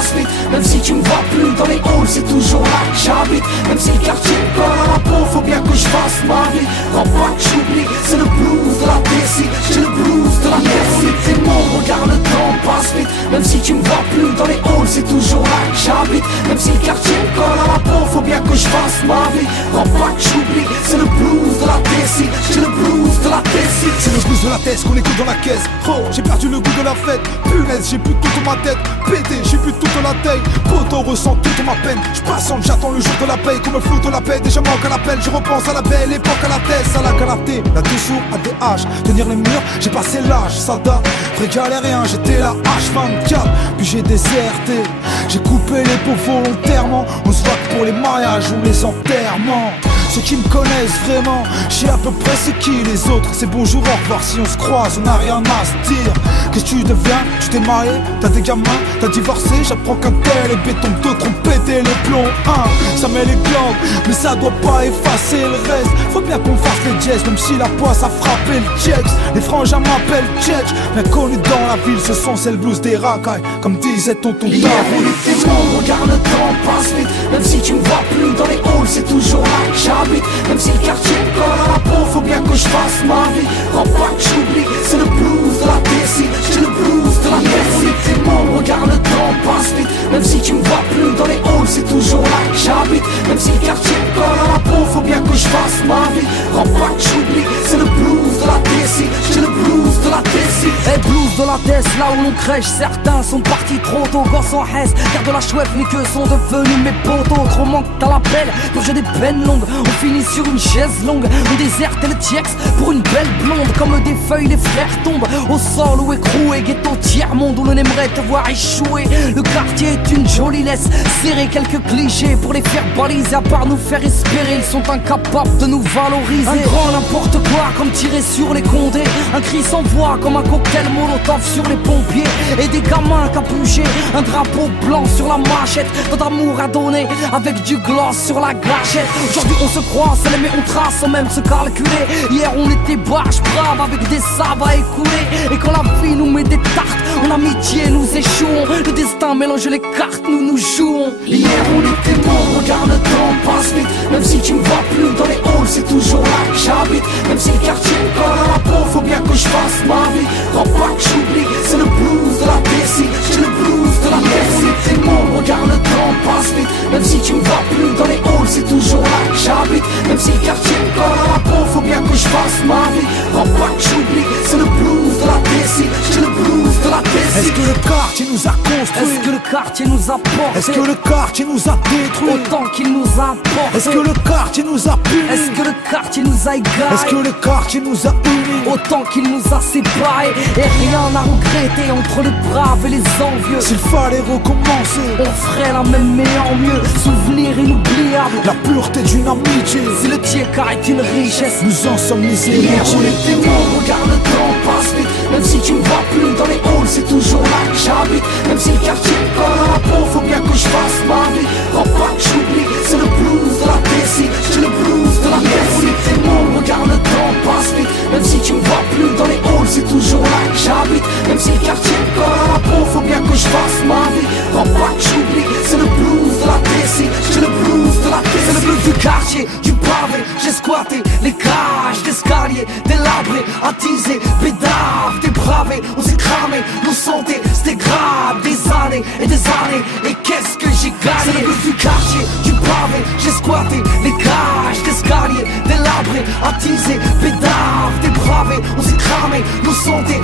passe vite. Même si tu me vois plus dans les halls, c'est toujours là que j'habite. Même si le quartier me colle à la peau, faut bien que je fasse ma vie. Rends pas que j'oublie, c'est le blues de la DC. J'ai le blues de la DC. T'es mon regard, le temps passe vite. Même si tu me vois plus dans les halls, c'est toujours là que j'habite. Même si le quartier me colle à la peau, faut bien que je fasse ma vie. Rends pas que j'oublie, c'est le blues de la DC. J'ai le blues de la DC. C'est le blues de la tête qu'on écoute dans la caisse. Oh, j'ai perdu le goût de la fête. Punaise, j'ai plus toute ma tête. Pété, j'ai plus toute la taille. Poto ressent toute ma peine. J'passante, j'attends le jour de la paye. Comme le flou de la paix, déjà manque à l'appel. Je repense à la belle époque, à la tête, à la galaté. La dessous à des haches. Tenir les murs, j'ai passé l'âge. Ça date, vrai galérien, j'étais la H24. Puis j'ai déserté. J'ai coupé les pots volontairement. On se voit que pour les mariages ou les enterrements. Ceux qui me connaissent vraiment, je sais à peu près c'est qui. Les autres, c'est bonjour, au revoir. Si on se croise, on n'a rien à se dire. Qu'est-ce que tu deviens? Tu t'es marié, t'as des gamins, t'as divorcé. J'apprends qu'un tel est béton, d'autres ont pété les plombs. Ça met les glandes, mais ça doit pas effacer le reste. Faut bien qu'on fasse les jazz, même si la poisse a frappé le checks. Les frangins m'appellent Tchetch, bien connu dans la ville, ce son c'est le blues des racailles. Comme disait tonton Hier on était bon, regarde le temps passe vite. Même si tu me vois plus dans les halls, c'est toujours là que j'habite. Même si le quartier me colle à la peau, faut bien que je fasse ma vie. Rends pas que j'oublie, c'est le blues de la DC. J'ai le blues de la DC. On était bon, regarde le temps passe vite. Même si tu me vois plus dans les halls, c'est toujours là que j'habite. Même si le quartier me colle à la peau, faut bien que je fasse ma vie. Rends pas que j'oublie, c'est le blues de la DC. J'ai le blues de la DC. Et blues de la tête, là où l'on crèche, certains sont partis trop tôt, gosse en haisse. Car de la chouette, mais que sont devenus mes potos. Trop manque à l'appel, quand j'ai des peines longues. On finit sur une chaise longue, on déserte le TX pour une belle blonde. Comme des feuilles, les frères tombent au sol ou écroués. Ghetto tiers-monde où l'on aimerait te voir échouer. Le quartier est une jolie laisse, serrer quelques clichés pour les faire baliser. À part nous faire espérer, ils sont incapables de nous valoriser. Un grand n'importe quoi, comme tirer sur les condés. Un cri sans voix, comme un cocktail molotov sur les pompiers. Et des gamins capuchés, un drapeau blanc sur la machette. Tant d'amour à donner, avec du gloss sur la gâchette. Aujourd'hui on se croise, mais on trace sans même se calculer. Hier on était barge brave avec des sables à écouler. Et quand la vie nous met des tartes, en amitié nous échouons. Le destin mélange les cartes, nous jouons. Hier on était bon, regarde le temps passe vite. Même si tu me vois plus dans les halls, c'est toujours là que j'habite. Même si le quartier me colle à la peau, faut bien que je fasse ma vie. Rends pas que j'oublie, c'est le blues de la DC. J'ai le blues de la DC. On était bon, regarde le temps passe vite. Même si tu me vois plus dans les halls, c'est toujours là que j'habite. Même si le quartier me colle à la peau, faut bien que je fasse ma vie. Rends pas que j'oublie, c'est le blues de la DC. J'ai le blues de la DC. Est-ce que le quartier nous a construit? Est-ce que le quartier nous a porté? Est-ce que le quartier nous a détruit? Autant qu'il nous a porté. Est-ce que le quartier nous a puni? Est-ce que le quartier nous a égarés? Est-ce que le quartier nous a unis? Autant qu'il nous a séparés. Et rien à regretter entre les braves et les envieux. S'il fallait recommencer, on ferait la même mais en mieux. Souvenir inoubliable, la pureté d'une amitié. Si le tiers-quart est une richesse, nous en sommes les héritiers. Hier on était bon, regarde le temps passe vite. Même si tu me vois plus dans les halls, c'est toujours là que j'habite. Même si le quartier me colle à la peau, faut bien que je fasse ma vie. Rends pas que j'oublie, c'est le blues de la DC. J'ai le blues de la DC. On était bon, regarde le temps passe vite. Même si tu me vois plus dans les halls, c'est toujours là que j'habite. Même si le quartier me colle à la peau, faut bien que je fasse ma vie. Rends pas que j'oublie, c'est le blues de la DC. J'ai le blues de la DC. C'est le blues du quartier, du pavé. J'ai squatté les cages d'escalier, délabrés, attisés, pédaves, dépravés. On s'est cramé, nos santé, c'était grave. Des années et des années, et qu'est-ce que j'ai gagné? C'est le blues du quartier, du pavé. J'ai squatté les cages d'escalier, délabrés, attisés, pédaves, dépravés. On s'est cramé, nos santé,